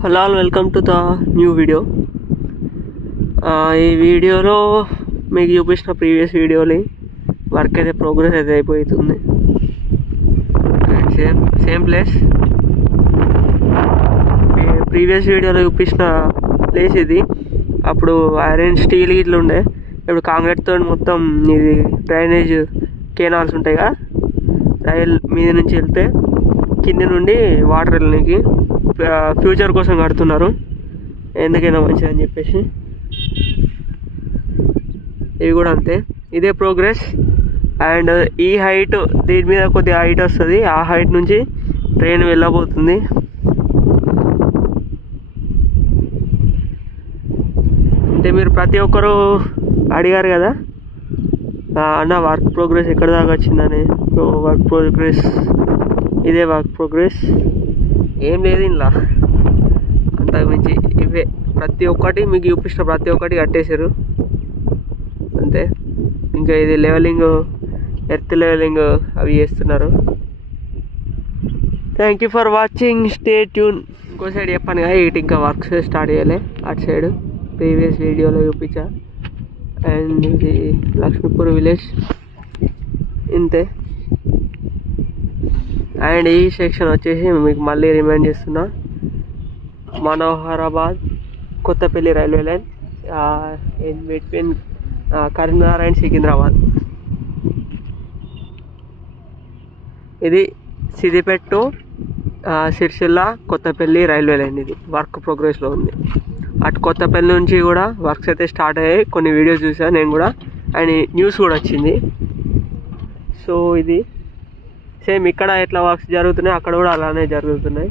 Hello all, welcome to the new video. ఈ వీడియోలో మీకు చూపించిన ప్రీవియస్ వీడియోని వర్క్ అయితే ప్రోగ్రెస్ అయితే అయిపోతుంది. Same place. ప్రీవియస్ వీడియోలో చూపించిన ప్లేస్ ఇది. అప్పుడు ఐరన్ స్టీల్ ఇట్లా ఉండే, ఇప్పుడు కాంక్రీట్తో మొత్తం ఇది డ్రైనేజ్ కెనాల్స్ ఉంటాయి కదా, రైల్ మీద నుంచి వెళ్తే కింది నుండి వాటర్ వెళ్ళడానికి ఫ్యూచర్ కోసం కడుతున్నారు, ఎందుకైనా మంచిది అని చెప్పేసి. ఇవి కూడా అంతే, ఇదే ప్రోగ్రెస్. అండ్ ఈ హైట్, దీని మీద కొద్దిగా హైట్ వస్తుంది, ఆ హైట్ నుంచి ట్రైన్ వెళ్ళబోతుంది. అంటే మీరు ప్రతి ఒక్కరు అడిగారు కదా అన్న వర్క్ ప్రోగ్రెస్ ఎక్కడ దాకా వచ్చిందని. వర్క్ ప్రోగ్రెస్ ఇదే వర్క్ ప్రోగ్రెస్, ఏం లేదు ఇంట్లో అంతకుమించి. ఇవే ప్రతి ఒక్కటి మీకు చూపించిన ప్రతి ఒక్కటి కట్టేశారు అంతే. ఇంకా ఇది లెవెలింగ్, ఎర్త్ లెవెలింగ్ అవి చేస్తున్నారు. Thank you for watching, stay tune. ఇంకో సైడ్ చెప్పాను కదా, ఇటు ఇంకా వర్క్స్ స్టార్ట్ చేయాలి. అటు సైడ్ ప్రీవియస్ వీడియోలో చూపించా. అండ్ ఇది లక్ష్మీపూర్ విలేజ్ ఇంతే. అండ్ ఈ సెక్షన్ వచ్చేసి మీకు మళ్ళీ రిమైండ్ చేస్తున్నా, Manoharabad Kothapalli railway line in between Karimnagar and Secunderabad. ఇది Siddipet to Sircilla Kothapalli railway line. ఇది వర్క్ ప్రోగ్రెస్లో ఉంది. అటు కొత్తపల్లి నుంచి కూడా వర్క్స్ అయితే స్టార్ట్ అయ్యాయి. కొన్ని వీడియోస్ చూసాను నేను కూడా, అండ్ న్యూస్ కూడా వచ్చింది. సో ఇది సేమ్ ఇక్కడ ఎట్లా వర్క్స్ జరుగుతున్నాయి, అక్కడ కూడా అలానే జరుగుతున్నాయి.